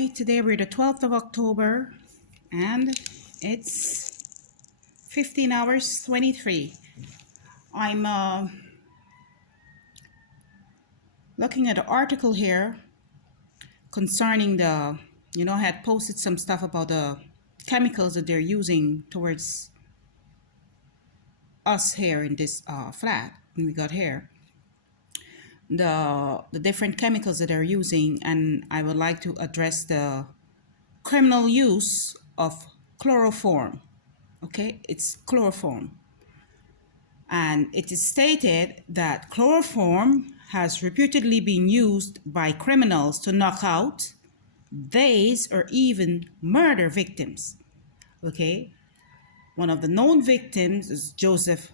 Hi, today we're the 12th of October and it's 15 hours 23. I'm looking at an article here concerning I had posted some stuff about the chemicals that they're using towards us here in this flat when we got here. The different chemicals that they're using, and I would like to address the criminal use of chloroform. Okay, it's chloroform. And it is stated that chloroform has reputedly been used by criminals to knock out, daze, or even murder victims. Okay, one of the known victims is Joseph,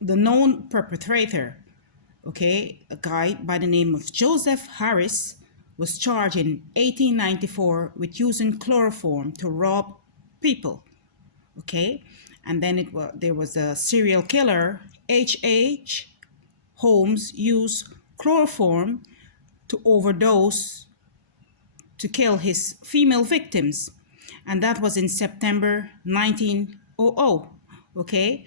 the known perpetrator. Okay, a guy by the name of Joseph Harris was charged in 1894 with using chloroform to rob people. Okay, and then there was a serial killer, H.H. Holmes, used chloroform to overdose to kill his female victims, and that was in September 1900. Okay,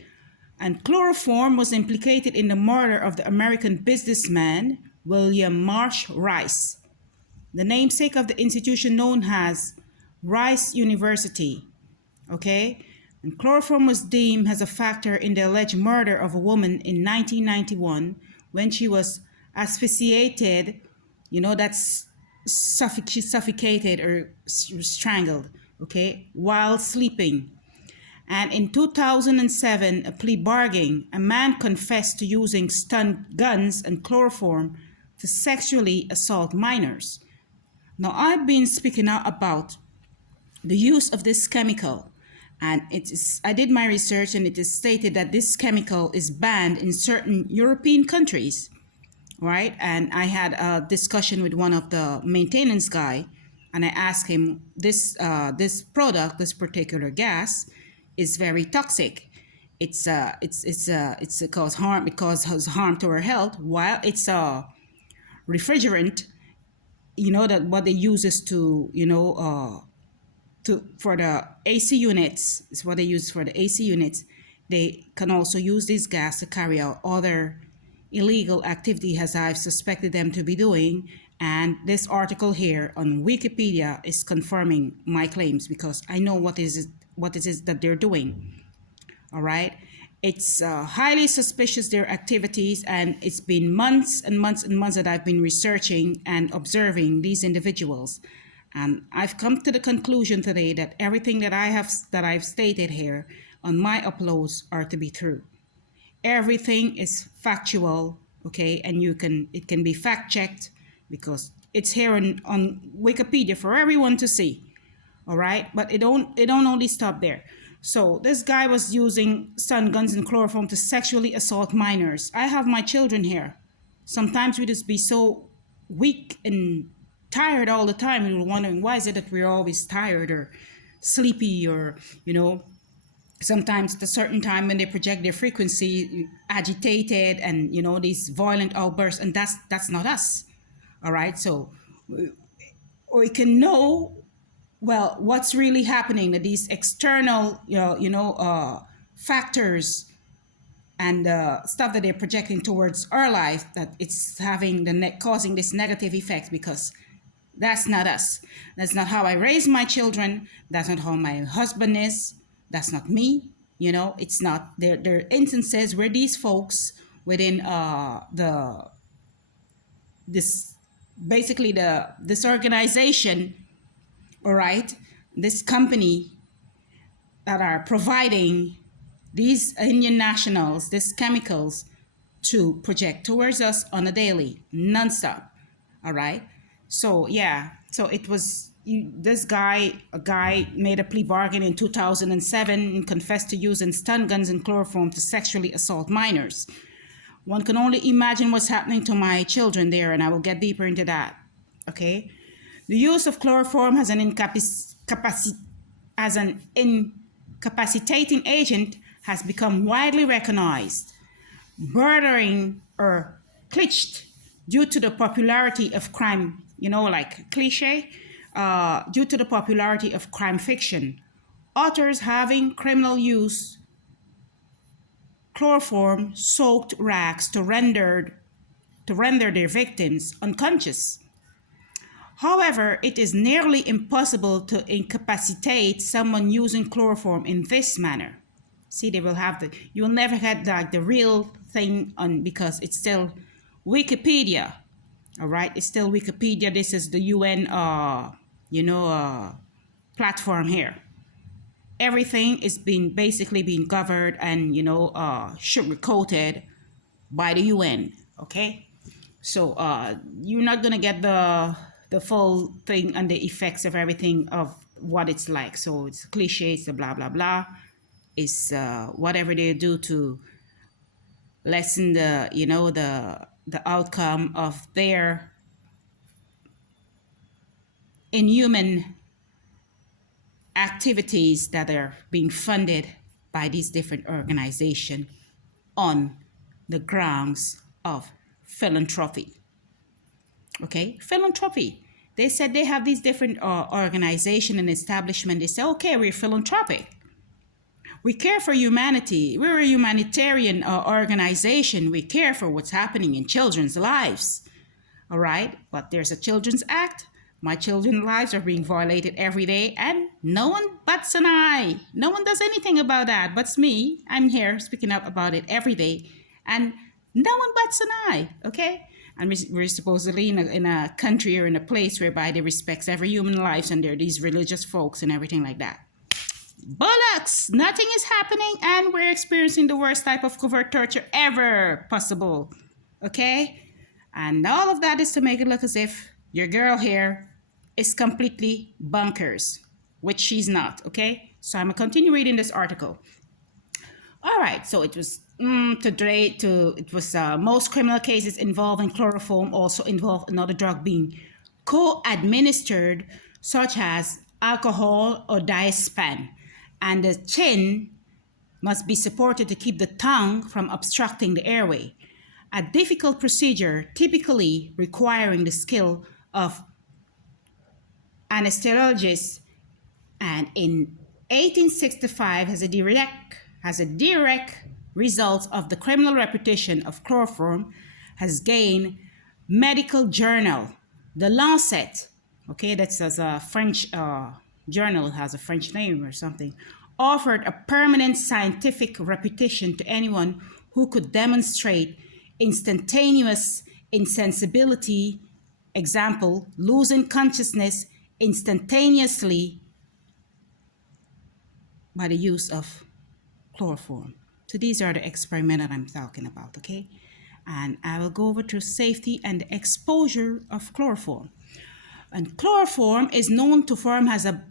and chloroform was implicated in the murder of the American businessman William Marsh Rice, the namesake of the institution known as Rice University. Okay, and chloroform was deemed as a factor in the alleged murder of a woman in 1991 when she was asphyxiated, that's she suffocated or strangled, okay, while sleeping. And in 2007, a plea bargain, a man confessed to using stun guns and chloroform to sexually assault minors. Now, I've been speaking out about the use of this chemical, and I did my research, and it is stated that this chemical is banned in certain European countries, right? And I had a discussion with one of the maintenance guy, and I asked him, this product, this particular gas, is very toxic. It causes harm. It causes harm to our health. While it's a refrigerant, that what they use is to for the AC units. Is what they use for the AC units. They can also use this gas to carry out other illegal activity, as I've suspected them to be doing. And this article here on Wikipedia is confirming my claims, because I know what it is that they're doing. All right, it's highly suspicious, their activities, and it's been months and months and months that I've been researching and observing these individuals, and I've come to the conclusion today that everything that I've stated here on my uploads are to be true. Everything is factual, okay, and it can be fact checked, because it's here on Wikipedia for everyone to see. All right, but it don't only stop there. So this guy was using stun guns and chloroform to sexually assault minors. I have my children here. Sometimes we just be so weak and tired all the time, and we're wondering, why is it that we're always tired or sleepy, or sometimes at a certain time when they project their frequency, agitated, and these violent outbursts, and that's not us. All right, so we can know, well, what's really happening, that these external factors and stuff that they're projecting towards our life, that it's having causing this negative effect, because that's not us. That's not how I raise my children. That's not how my husband is. That's not me. It's not. There are instances where these folks within this organization, all right, this company that are providing these Indian nationals, these chemicals, to project towards us on a daily, nonstop. All right. So yeah, so it was a guy made a plea bargain in 2007 and confessed to using stun guns and chloroform to sexually assault minors. One can only imagine what's happening to my children there, and I will get deeper into that. Okay. The use of chloroform as an incapacitating agent has become widely recognized, bordering or cliched due to the popularity of crime, like cliche, due to the popularity of crime fiction, authors having criminal use chloroform soaked rags to render their victims unconscious. However, it is nearly impossible to incapacitate someone using chloroform in this manner. See, they will have you'll never get like the real thing on, because it's still Wikipedia. All right, it's still Wikipedia. This is the UN, platform here. Everything is basically being covered and sugar coated by the UN. Okay, so you're not gonna get the full thing and the effects of everything of what it's like. So it's cliches, the blah blah blah. It's whatever they do to lessen the outcome of their inhuman activities that are being funded by these different organizations on the grounds of philanthropy. Okay, philanthropy. They said they have these different organizations and establishments. They say, okay, we're philanthropic. We care for humanity. We're a humanitarian organization. We care for what's happening in children's lives. All right, but there's a Children's Act. My children's lives are being violated every day, and no one bats an eye. No one does anything about that but me. I'm here speaking up about it every day, and no one bats an eye, okay? And we're supposedly in a country or in a place whereby they respect every human life, and there are these religious folks and everything like that. Bollocks! Nothing is happening, and we're experiencing the worst type of covert torture ever possible, okay? And all of that is to make it look as if your girl here is completely bonkers, which she's not, okay? So I'm gonna continue reading this article. All right, so it was most criminal cases involving chloroform also involve another drug being co-administered, such as alcohol or diazepam, and the chin must be supported to keep the tongue from obstructing the airway. A difficult procedure typically requiring the skill of anesthesiologists, and in 1865 as a direct result of the criminal reputation of chloroform has gained medical journal, The Lancet, okay, that's as a French journal, has a French name or something, offered a permanent scientific reputation to anyone who could demonstrate instantaneous insensibility, example, losing consciousness instantaneously by the use of chloroform. So these are the experiments that I'm talking about, okay? And I will go over to safety and exposure of chloroform. And chloroform is known to form as a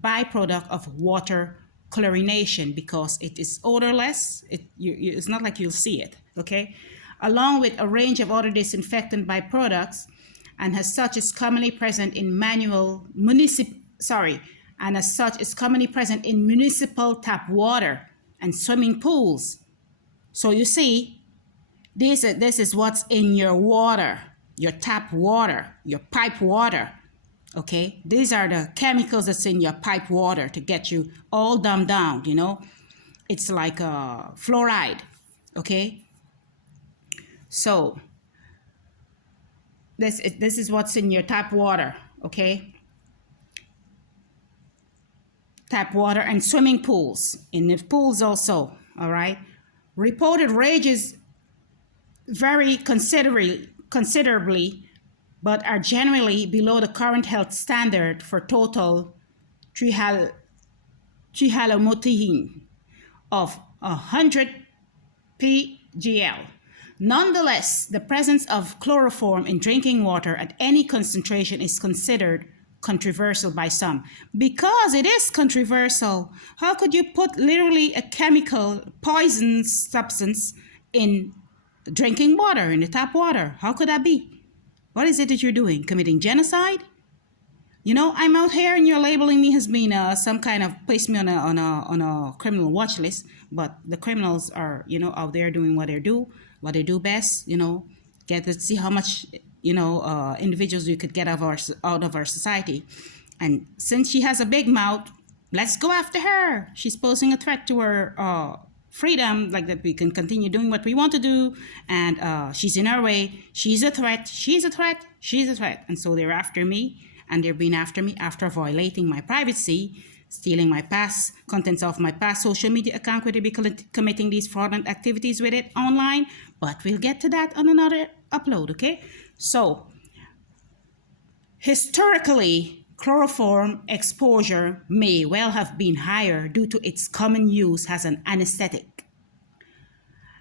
byproduct of water chlorination because it is odorless. It's not like you'll see it, okay? Along with a range of other disinfectant byproducts, and as such is commonly present in municipal tap water and swimming pools. So you see, this is what's in your water, your tap water, your pipe water. Okay, these are the chemicals that's in your pipe water to get you all dumbed down, you know. It's like fluoride, okay? So this is what's in your tap water, okay? Tap water and swimming pools. In the pools also, all right? Reported ranges vary considerably, but are generally below the current health standard for total trihalometine of 100 pgl. Nonetheless, the presence of chloroform in drinking water at any concentration is considered controversial by some. Because it is controversial, how could you put literally a chemical poison substance in drinking water, in the tap water? How could that be? What is it that you're doing? Committing genocide? You know, I'm out here and you're labeling me as being some kind of, place me on a criminal watch list, but the criminals are, you know, out there doing what they do best, you know, get to see how much individuals we could get out of our society. And since she has a big mouth, let's go after her. She's posing a threat to our freedom, like that we can continue doing what we want to do, and she's in our way. She's a threat. She's a threat. She's a threat. And so they're after me, and they're being after me after violating my privacy, stealing my past contents of my past social media account. Could they be committing these fraudulent activities with it online? But we'll get to that on another upload, okay? So, historically, chloroform exposure may well have been higher due to its common use as an anesthetic,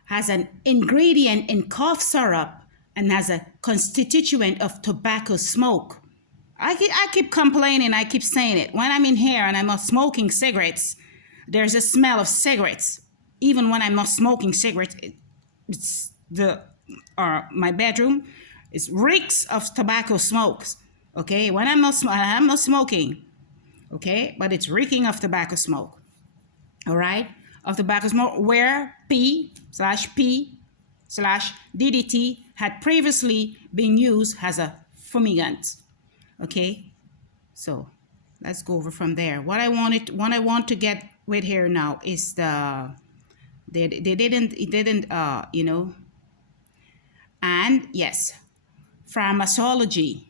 as an ingredient in cough syrup, and as a constituent of tobacco smoke. I keep complaining, I keep saying it. When I'm in here and I'm not smoking cigarettes, there's a smell of cigarettes. Even when I'm not smoking cigarettes, my bedroom is reeks of tobacco smokes. Okay, when I'm not smoking, okay, but it's reeking of tobacco smoke. All right, of tobacco smoke, where P/DDT had previously been used as a fumigant. Okay, so let's go over from there. What I want to get with here now is they didn't and yes, pharmacology,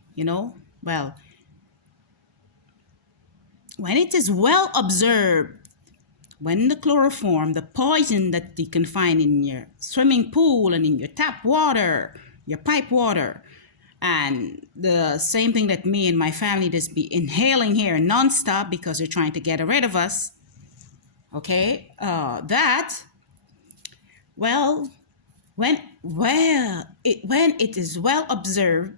well, when it is well observed, when the chloroform, the poison that you can find in your swimming pool and in your tap water, your pipe water, and the same thing that me and my family just be inhaling here nonstop because they're trying to get rid of us, okay, when it is well observed,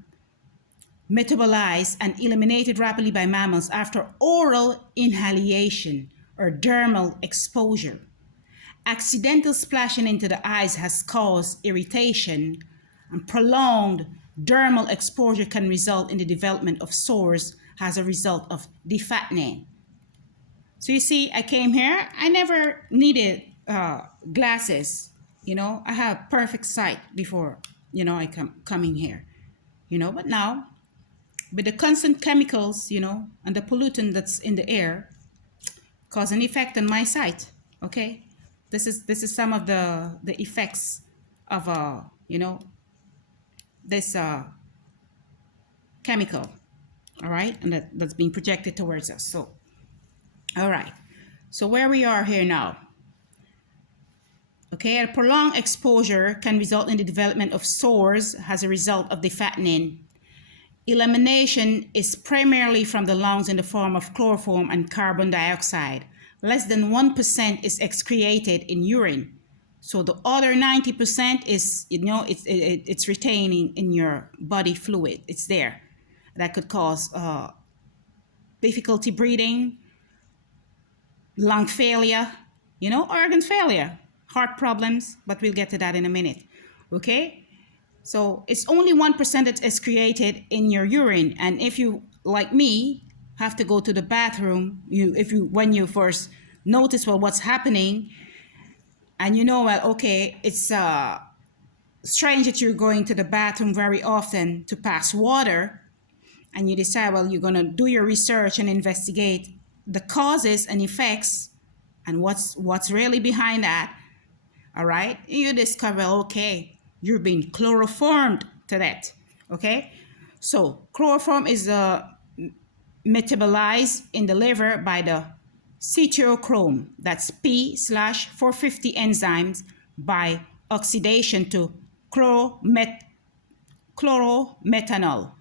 metabolized and eliminated rapidly by mammals after oral inhalation or dermal exposure. Accidental splashing into the eyes has caused irritation, and prolonged dermal exposure can result in the development of sores as a result of defattening. So you see, I came here, I never needed glasses, I have perfect sight before, I coming here, but now, with the constant chemicals, and the pollutant that's in the air, cause an effect on my sight. Okay, this is some of the effects of this chemical. All right, and that's being projected towards us. So, all right, so where we are here now. Okay, a prolonged exposure can result in the development of sores as a result of defattening. Elimination is primarily from the lungs in the form of chloroform and carbon dioxide. Less than 1% is excreted in urine. So the other 90% is, it's retaining in your body fluid. It's there. That could cause difficulty breathing, lung failure, organ failure, heart problems, but we'll get to that in a minute. Okay? So it's only 1% that's excreted in your urine. And if you, like me, have to go to the bathroom, when you first notice, what's happening, and it's strange that you're going to the bathroom very often to pass water, and you decide, you're going to do your research and investigate the causes and effects and what's really behind that. All right, you discover, you're being chloroformed to that. Okay, so chloroform is metabolized in the liver by the cetiochrome, that's P/450 enzymes, by oxidation to chloromethanol,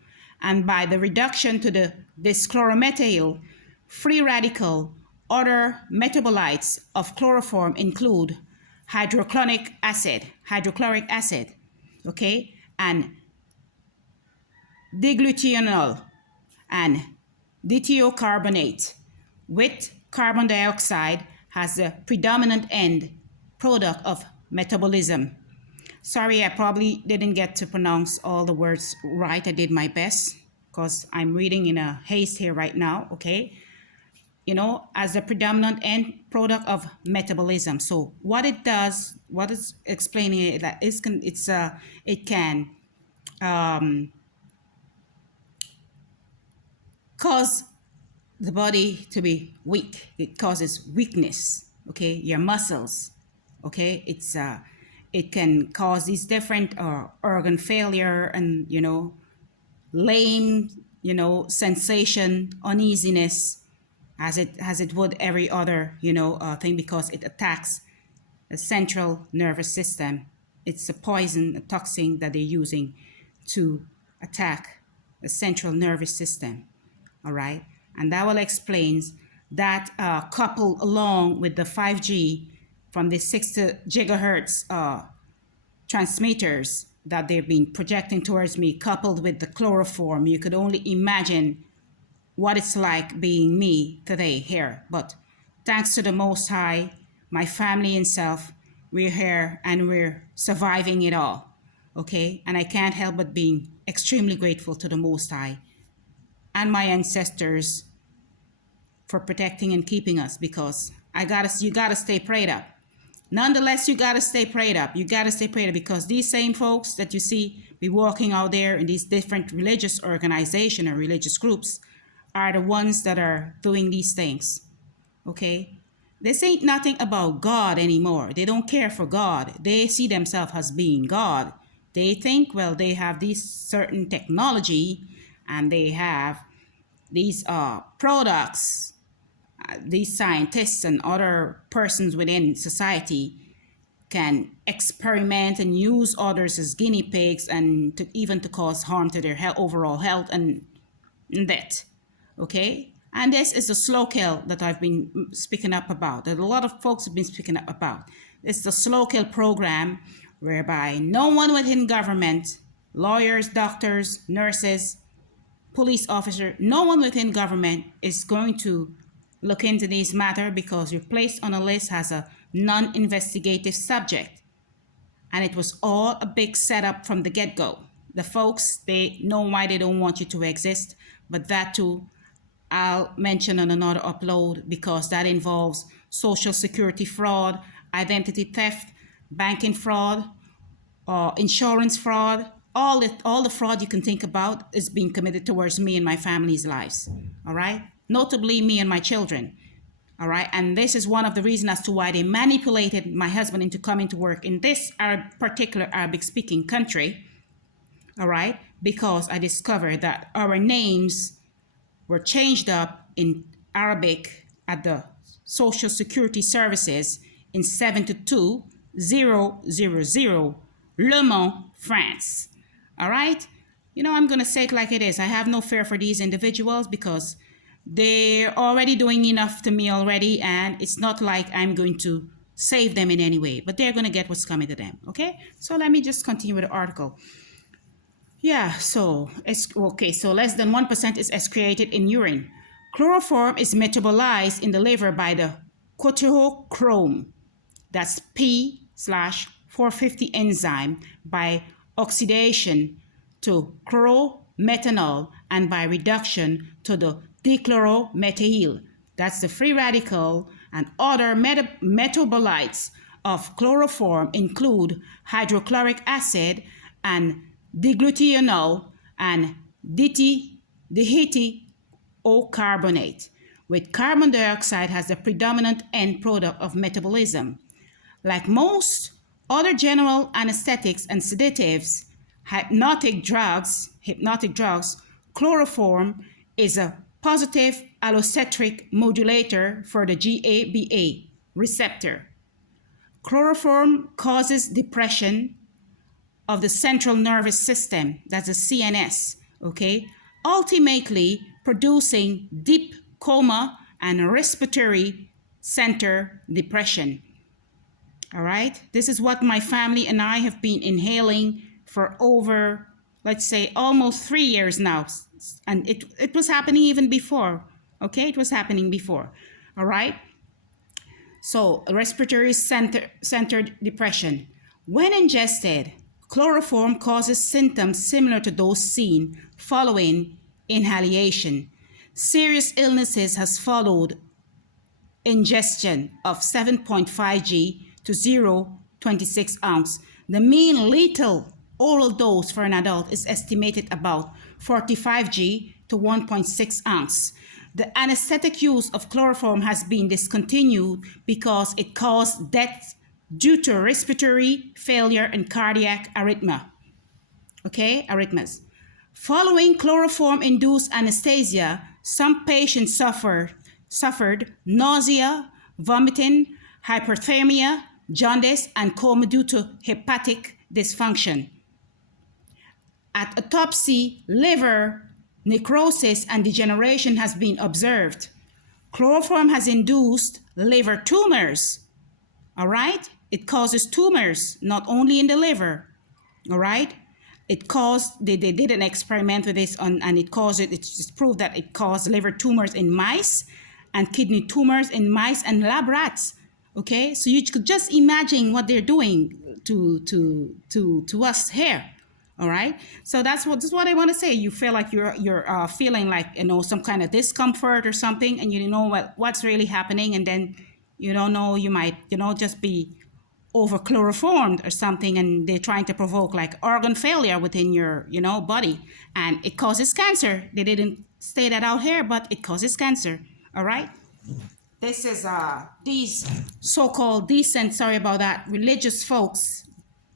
and by the reduction to this chloromethyl free radical. Other metabolites of chloroform include hydrochloric acid, okay, and diglutionol and dithiocarbonate, with carbon dioxide as the predominant end product of metabolism. Sorry, I probably didn't get to pronounce all the words right. I did my best because I'm reading in a haste here right now, okay? As a predominant end product of metabolism. So what it does, what it's explaining, that it can cause the body to be weak. It causes weakness, okay? Your muscles, okay? It can cause these different organ failure and, lame, sensation, uneasiness, as it would every other, thing, because it attacks the central nervous system. It's a poison, a toxin that they're using to attack the central nervous system. All right, and that will explains that, coupled along with the 5G from the 60 gigahertz transmitters that they've been projecting towards me, coupled with the chloroform. You could only imagine what it's like being me today here. But thanks to the Most High, my family and self, we're here and we're surviving it all. Okay, and I can't help but being extremely grateful to the Most High and my ancestors for protecting and keeping us, because you gotta stay prayed up. Nonetheless, you gotta stay prayed up. You gotta stay prayed up, because these same folks that you see be walking out there in these different religious organizations or religious groups are the ones that are doing these things. Okay? This ain't nothing about God anymore. They don't care for God. They see themselves as being God. They think, well, they have this certain technology and they have these products. These scientists and other persons within society can experiment and use others as guinea pigs, and to cause harm to their overall health and death. Okay? And this is the slow kill that I've been speaking up about, that a lot of folks have been speaking up about. It's the slow kill program, whereby no one within government, lawyers, doctors, nurses, police officer, no one within government is going to look into this matter, because you're placed on a list as a non-investigative subject. And it was all a big setup from the get-go. The folks, they know why they don't want you to exist, but that too, I'll mention on another upload, because that involves social security fraud, identity theft, banking fraud, insurance fraud. All the fraud you can think about is being committed towards me and my family's lives. All right? Notably me and my children. All right? And this is one of the reasons as to why they manipulated my husband into coming to work in this particular Arabic-speaking country. All right? Because I discovered that our names were changed up in Arabic at the Social Security Services in 72000 Le Mans, France. All right? I'm going to say it like it is. I have no fear for these individuals, because they're already doing enough to me already, and it's not like I'm going to save them in any way, but they're going to get what's coming to them. Okay? So let me just continue with the article. Yeah, so less than 1% is excreted in urine. Chloroform is metabolized in the liver by the corticochrome, that's P/450 enzyme, by oxidation to chloromethanol and by reduction to the dichloromethyl, that's the free radical. And other metabolites of chloroform include hydrochloric acid and diglutionol and dihydrocarbonate, with carbon dioxide as the predominant end product of metabolism. Like most other general anesthetics and sedatives, hypnotic drugs, chloroform is a positive allocentric modulator for the GABA receptor. Chloroform causes depression of the central nervous system, that's the CNS, okay? Ultimately producing deep coma and respiratory center depression. All right? This is what my family and I have been inhaling for over, let's say, almost 3 years now. And it was happening even before, okay? It was happening before, all right? So respiratory centered depression. When ingested, chloroform causes symptoms similar to those seen following inhalation. Serious illnesses has followed ingestion of 7.5 g to 0.26 ounce. The mean lethal oral dose for an adult is estimated about 45 g to 1.6 ounce. The anesthetic use of chloroform has been discontinued because it caused death due to respiratory failure and cardiac arrhythmia. Okay, arrhythmias. Following chloroform-induced anesthesia, some patients suffered nausea, vomiting, hyperthermia, jaundice, and coma due to hepatic dysfunction. At autopsy, liver necrosis and degeneration has been observed. Chloroform has induced liver tumors. All right? It causes tumors, not only in the liver. All right? It caused, they did an experiment with this and it's proved that it caused liver tumors in mice and kidney tumors in mice and lab rats. Okay? So you could just imagine what they're doing to us here. All right. So that's what I want to say. You feel like you're feeling like, you know, some kind of discomfort or something, and you don't know what's really happening, and then you don't know, you might, you know, just be over chloroformed or something, and they're trying to provoke like organ failure within your, you know, body, and it causes cancer. They didn't say that out here, but it causes cancer. All right. This is these so-called decent, sorry about that, religious folks.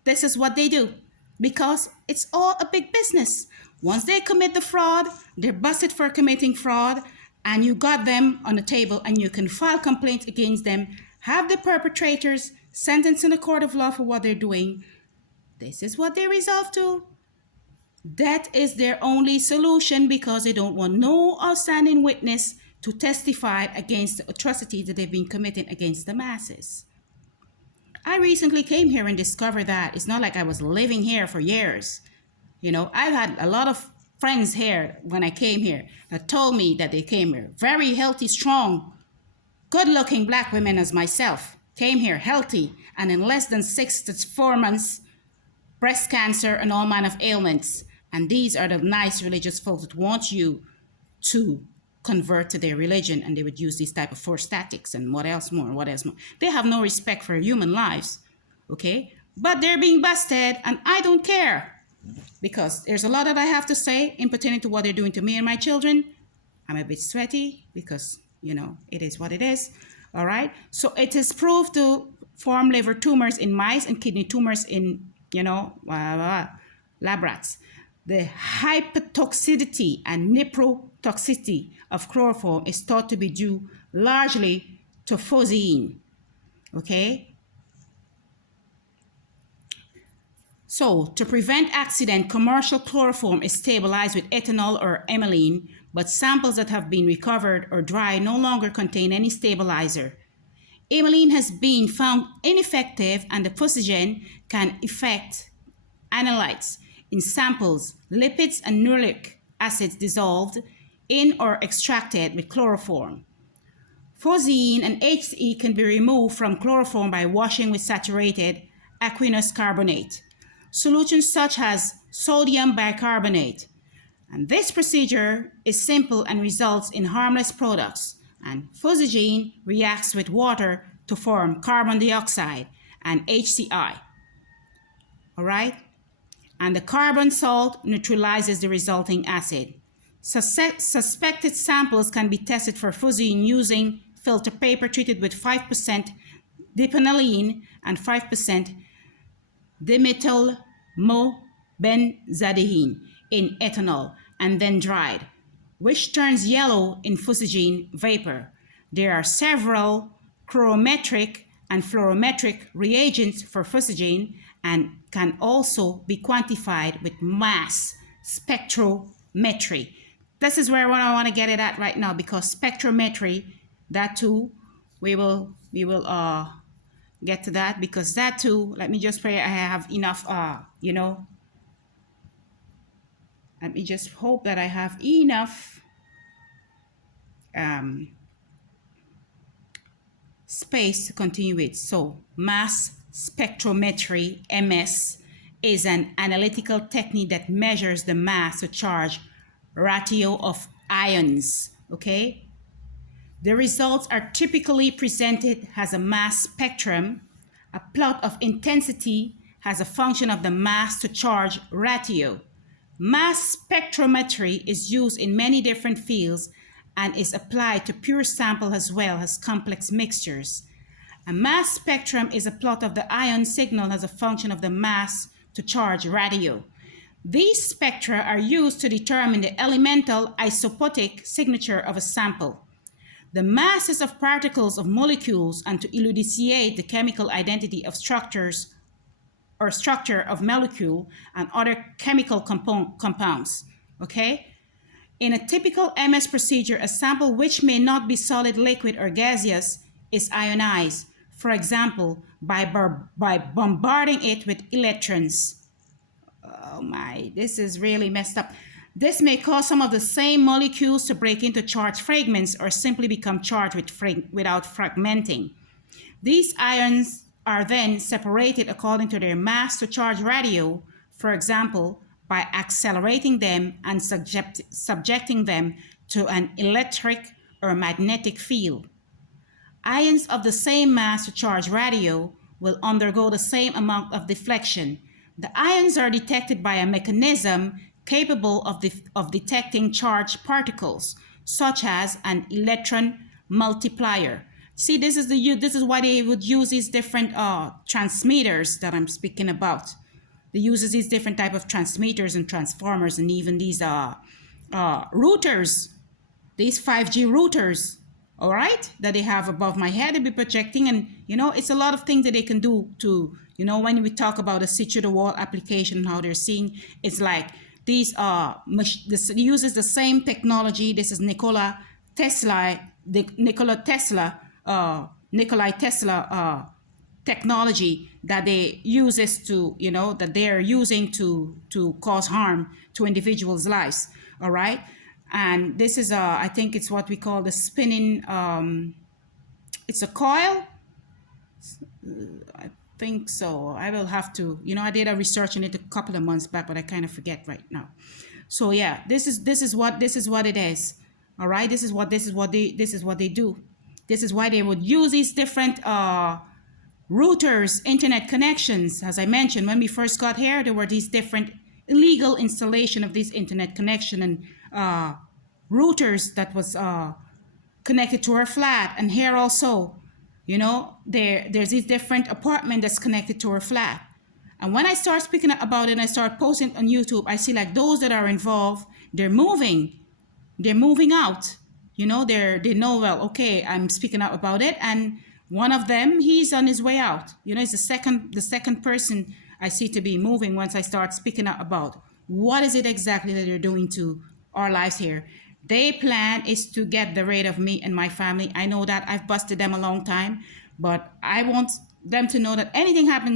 This is what they do. Because it's all a big business. Once they commit the fraud, they're busted for committing fraud, and you got them on the table, and you can file complaints against them, have the perpetrators sentenced in a court of law for what they're doing. This is what they resolve to. That is their only solution, because they don't want no outstanding witness to testify against the atrocities that they've been committing against the masses. I recently came here and discovered that it's not like I was living here for years. You know, I've had a lot of friends here when I came here that told me that they came here very healthy, strong, good-looking black women as myself, came here healthy, and in less than 6 to 4 months, breast cancer and all manner of ailments. And these are the nice religious folks that want you to convert to their religion, and they would use these type of force tactics and what else more. They have no respect for human lives, okay? But they're being busted, and I don't care, because there's a lot that I have to say in pertaining to what they're doing to me and my children. I'm a bit sweaty because, you know, it is what it is. All right. So it is proved to form liver tumors in mice and kidney tumors in, you know, lab rats. The hypertoxicity and nephrotoxicity of chloroform is thought to be due largely to fusein. Okay? So, to prevent accident, commercial chloroform is stabilized with ethanol or amiline, but samples that have been recovered or dry no longer contain any stabilizer. Amiline has been found ineffective, and the fusigen can affect analytes in samples, lipids and nucleic acids dissolved in or extracted with chloroform. Fusein and HCl can be removed from chloroform by washing with saturated aqueous carbonate, solutions such as sodium bicarbonate. And this procedure is simple and results in harmless products. And fusigen reacts with water to form carbon dioxide and HCl. All right? And the carbon salt neutralizes the resulting acid. Suspected samples can be tested for fusein using filter paper treated with 5% diphenylene and 5% dimethylmobenzadiene in ethanol, and then dried, which turns yellow in fusigen vapor. There are several colorimetric and fluorometric reagents for fusigen, and can also be quantified with mass spectrometry. This is where I want to get it at right now, because spectrometry, that too, we will get to that, because that too, let me just pray I have enough, let me just hope that I have enough space to continue with. So mass spectrometry, MS, is an analytical technique that measures the mass to charge ratio of ions, okay? The results are typically presented as a mass spectrum. A plot of intensity has a function of the mass to charge ratio. Mass spectrometry is used in many different fields and is applied to pure sample as well as complex mixtures. A mass spectrum is a plot of the ion signal as a function of the mass to charge ratio. These spectra are used to determine the elemental isotopic signature of a sample, the masses of particles of molecules, and to elucidate the chemical identity of structures or structure of molecule and other chemical compounds. Okay? In a typical MS procedure, a sample which may not be solid, liquid, or gaseous is ionized, for example, by bombarding it with electrons. Oh my, this is really messed up. This may cause some of the same molecules to break into charged fragments or simply become charged without fragmenting. These ions are then separated according to their mass to charge ratio, for example, by accelerating them and subjecting them to an electric or magnetic field. Ions of the same mass to charge ratio will undergo the same amount of deflection. The ions are detected by a mechanism capable of detecting charged particles, such as an electron multiplier. See, this is why they would use these different transmitters that I'm speaking about. They use these different type of transmitters and transformers, and even these routers, these 5G routers, all right, that they have above my head. They'll be projecting, and it's a lot of things that they can do to, when we talk about a switch-to-the-wall application and how they're seeing, it's like these this uses the same technology. This is Nikola Tesla technology that they uses to, that they're using to cause harm to individuals' lives. All right. And this is I think it's what we call the spinning, it's a coil. I think so. I will have to, I did a research on it a couple of months back, but I kind of forget right now. So yeah, this is what it is. All right. This is what they do. This is why they would use these different routers, internet connections. As I mentioned, when we first got here, there were these different illegal installation of this internet connection and routers that was connected to our flat. And here also, there's this different apartment that's connected to our flat. And when I start speaking about it and I start posting on YouTube, I see like those that are involved, they're moving out. They know, well, okay, I'm speaking out about it, and one of them, he's on his way out. It's the second person I see to be moving once I start speaking out about what is it exactly that they're doing to our lives here. Their plan is to get rid of me and my family. I know that I've busted them a long time, but I want them to know that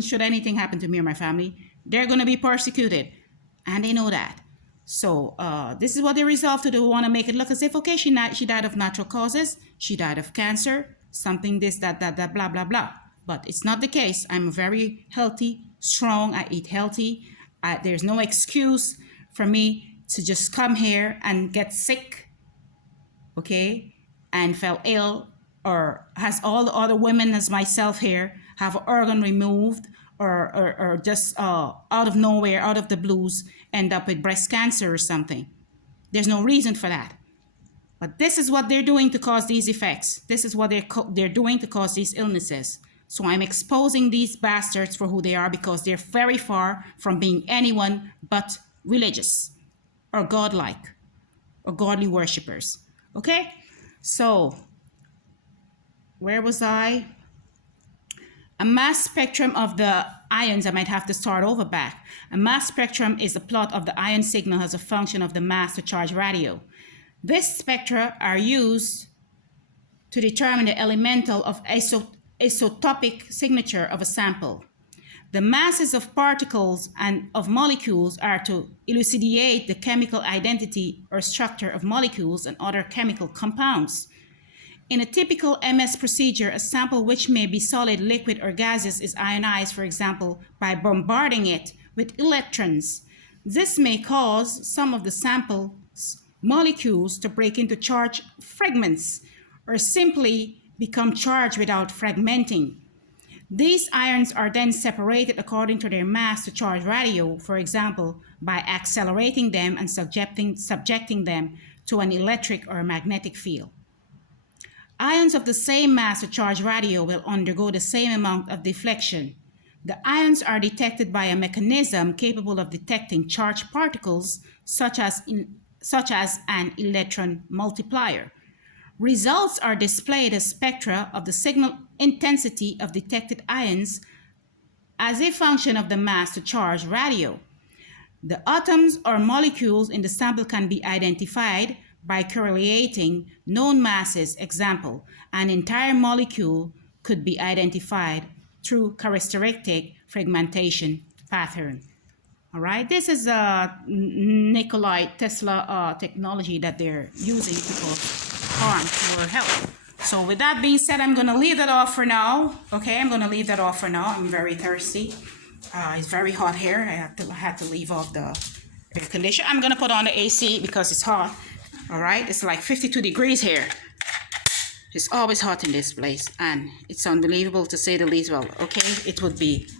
should anything happen to me or my family, they're going to be persecuted, and they know that. So this is what they resolved to do. Want to make it look as if, okay, she died of natural causes, she died of cancer, something this, that, blah, blah, blah. But it's not the case. I'm very healthy, strong. I eat healthy. There's no excuse for me to just come here and get sick, okay, and fell ill, or has all the other women as myself here have an organ removed, or just out of nowhere, out of the blues, end up with breast cancer or something. There's no reason for that. But this is what they're doing to cause these effects. This is what they're doing to cause these illnesses. So I'm exposing these bastards for who they are, because they're very far from being anyone but religious or godlike or godly worshippers. Okay? So, where was I? A mass spectrum of the ions, I might have to start over back. A mass spectrum is a plot of the ion signal as a function of the mass to charge ratio. This spectra are used to determine the elemental of isotopic signature of a sample. The masses of particles and of molecules are to elucidate the chemical identity or structure of molecules and other chemical compounds. In a typical MS procedure, a sample which may be solid, liquid, or gaseous is ionized, for example, by bombarding it with electrons. This may cause some of the sample's molecules to break into charged fragments or simply become charged without fragmenting. These ions are then separated according to their mass to charge ratio, for example, by accelerating them and subjecting them to an electric or magnetic field. Ions of the same mass to charge ratio will undergo the same amount of deflection. The ions are detected by a mechanism capable of detecting charged particles, such as an electron multiplier. Results are displayed as spectra of the signal intensity of detected ions as a function of the mass to charge ratio. The atoms or molecules in the sample can be identified by correlating known masses. Example, an entire molecule could be identified through characteristic fragmentation pattern. All right, this is a Nikola Tesla technology that they're using to cause harm to our health. So with that being said, I'm going to leave that off for now. Okay, I'm going to leave that off for now. I'm very thirsty. It's very hot here. I had to leave off the air conditioner. I'm going to put on the AC because it's hot. All right, it's like 52 degrees here. It's always hot in this place, and it's unbelievable to say the least. Well, okay,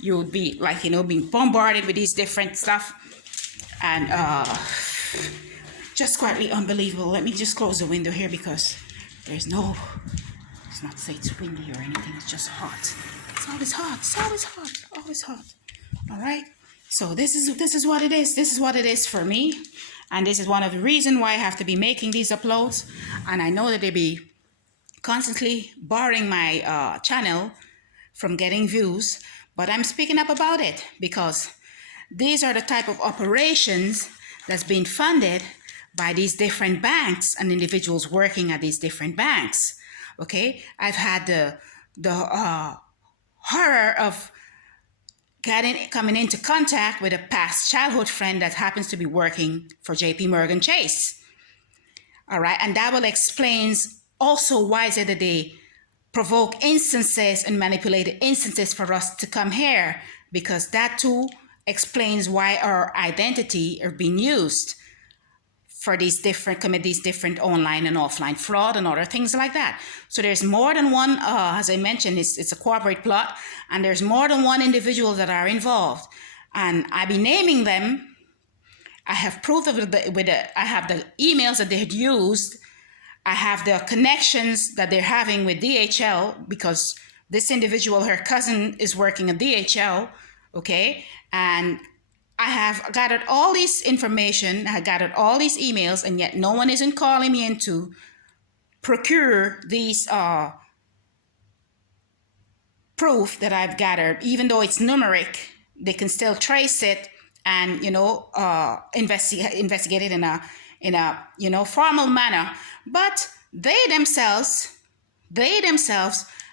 you would be like, being bombarded with these different stuff, and just quietly unbelievable. Let me just close the window here because it's not say it's windy or anything. It's just hot. It's always hot. It's always hot. Always hot. All right. So this is what it is. This is what it is for me, and this is one of the reasons why I have to be making these uploads. And I know that they be constantly barring my channel from getting views, but I'm speaking up about it because these are the type of operations that's being funded by these different banks and individuals working at these different banks. Okay, I've had the horror of coming into contact with a past childhood friend that happens to be working for JP Morgan Chase. All right, and that will explains also why is it that they provoke instances and manipulated instances for us to come here, because that too explains why our identity are being used for commit these different online and offline fraud and other things like that. So there's more than one, as I mentioned, it's a corporate plot, and there's more than one individual that are involved. And I be naming them. I have proof of I have the emails that they had used. I have the connections that they're having with DHL, because this individual, her cousin, is working at DHL, okay? And I have gathered all this information, I have gathered all these emails, and yet no one isn't calling me in to procure these proof that I've gathered. Even though it's numeric, they can still trace it and, investigate it in a formal manner. But they themselves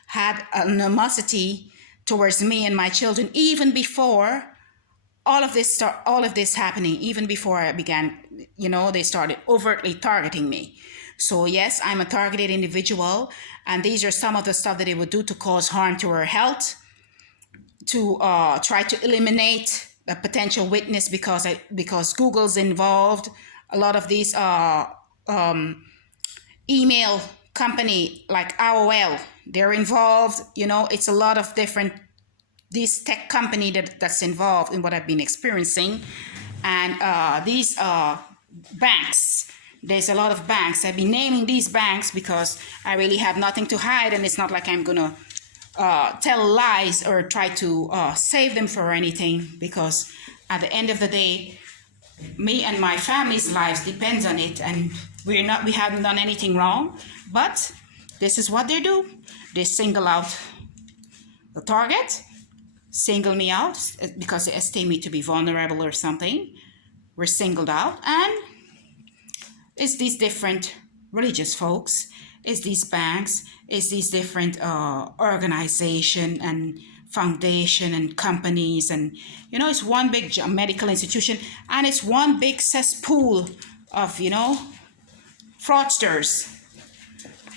had animosity towards me and my children even before all of this happening. Even before I began, they started overtly targeting me. So yes, I'm a targeted individual, and these are some of the stuff that they would do to cause harm to our health, to try to eliminate a potential witness because Google's involved. A lot of these email company like AOL, they're involved. It's a lot of different, this tech company that's involved in what I've been experiencing. And these banks, there's a lot of banks. I've been naming these banks because I really have nothing to hide, and it's not like I'm gonna tell lies or try to save them for anything, because at the end of the day, me and my family's lives depends on it, and we haven't done anything wrong. But this is what they do. They single out the target, single me out because they estimate me to be vulnerable or something. We're singled out, and it's these different religious folks, it's these banks, it's these different organization and foundation and companies, and it's one big medical institution, and it's one big cesspool of fraudsters.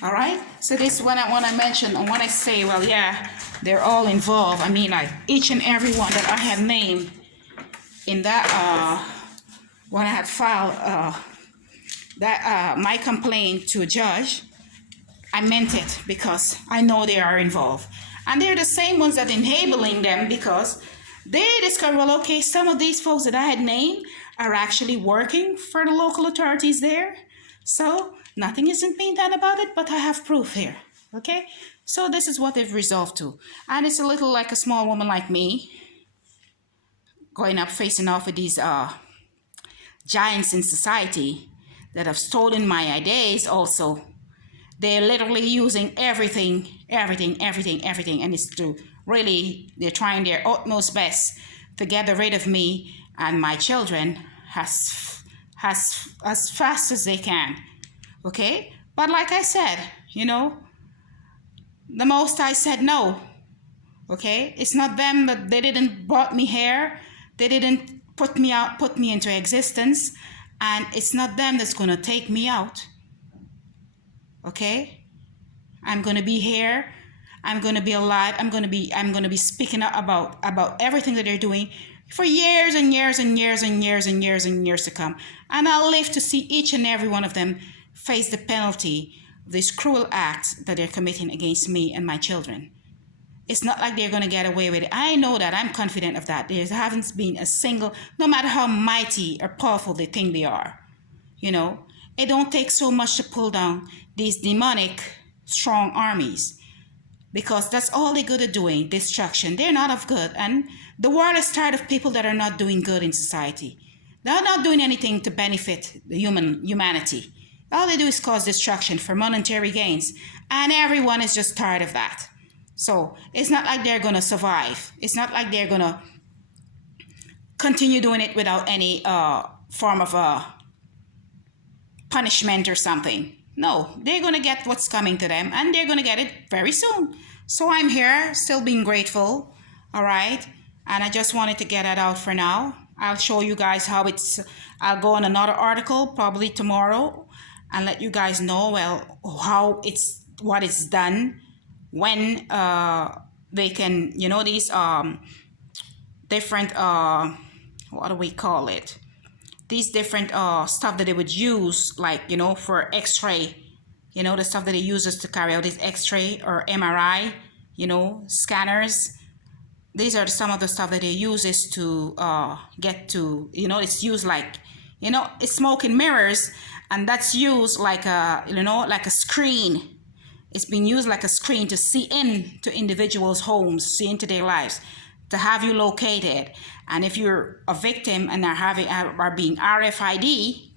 All right, so this when I mention, and when I say, well, yeah, they're all involved, I mean like each and every one that I have named in that when I had filed my complaint to a judge, I meant it, because I know they are involved. And they're the same ones that enabling them, because they discover, well, okay, some of these folks that I had named are actually working for the local authorities there. So nothing isn't being done about it, but I have proof here. Okay? So this is what they've resolved to. And it's a little like a small woman like me going up facing off with these giants in society that have stolen my ideas also. They're literally using everything, and it's to really, they're trying their utmost best to get rid of me and my children as fast as they can. Okay? But like I said, the Most High said no. Okay? It's not them, that they didn't brought me here. They didn't put me into existence, and it's not them that's going to take me out. Okay? I'm going to be here. I'm going to be alive. I'm going to be speaking up about everything that they're doing for years and years and years and years and years and years to come. And I'll live to see each and every one of them face the penalty of these cruel acts that they're committing against me and my children. It's not like they're going to get away with it. I know that. I'm confident of that. There hasn't been a single, no matter how mighty or powerful they think they are. It don't take so much to pull down these demonic strong armies, because that's all they're good at doing, destruction. They're not of good. And the world is tired of people that are not doing good in society. They're not doing anything to benefit the humanity. All they do is cause destruction for monetary gains. And everyone is just tired of that. So it's not like they're going to survive. It's not like they're going to continue doing it without any form of punishment or something. No, they're going to get what's coming to them, and they're going to get it very soon. So I'm here, still being grateful, all right? And I just wanted to get that out for now. I'll show you guys how I'll go on another article probably tomorrow and let you guys know, well, what it's done when they can, these different, what do we call it? These different stuff that they would use, like, for x-ray, the stuff that they use to carry out this x-ray or MRI, scanners. These are some of the stuff that they use to get to, it's used like, it's smoke and mirrors, and that's used like a screen. It's been used like a screen to see into individuals' homes, see into their lives, to have you located. And if you're a victim and are being RFID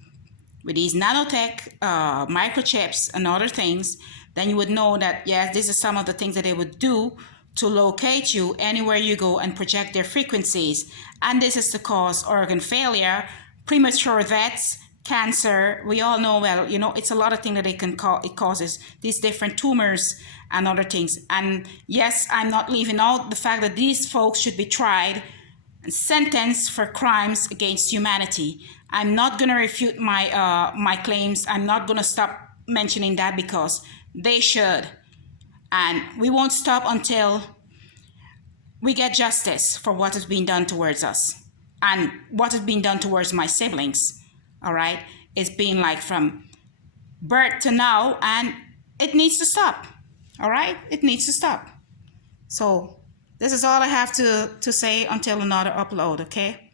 with these nanotech microchips and other things, then you would know that, yes, these are some of the things that they would do to locate you anywhere you go and project their frequencies. And this is to cause organ failure, premature deaths, cancer. We all know, well, it's a lot of things that it causes, these different tumors and other things. And yes, I'm not leaving out the fact that these folks should be tried and sentenced for crimes against humanity. I'm not going to refute my claims. I'm not going to stop mentioning that, because they should. And we won't stop until we get justice for what has been done towards us and what has been done towards my siblings. All right? It's been like from birth to now, and it needs to stop. All right? It needs to stop. So this is all I have to say until another upload, okay?